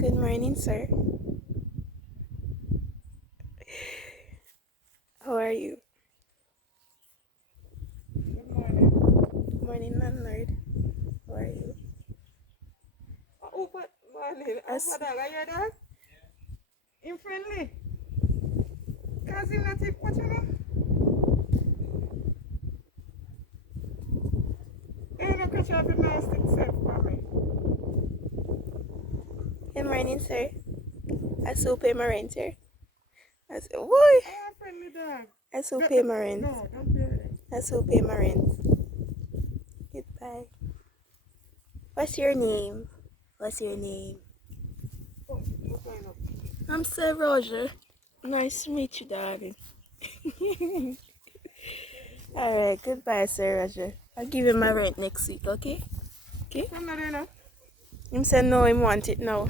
Good morning, sir. How are you? Good morning. Good morning, landlord. How are you? Opa, morning. As Opa dog, are you dog? Him friendly. Cousin Native, what you know? You know, catch up a nice thing self for me. Good morning, sir. I still pay my rent, sir. I said, why? I want friendly dog. I still pay my rent. No, don't play with him. I still pay my rent. Goodbye. What's your name? What's your name? Oh, okay, no. I'm Sir Roger. Nice to meet you, darling. Alright, goodbye, Sir Roger. I'll give you my rent next week, okay? Okay? Come not there now. Him said no, him want it now.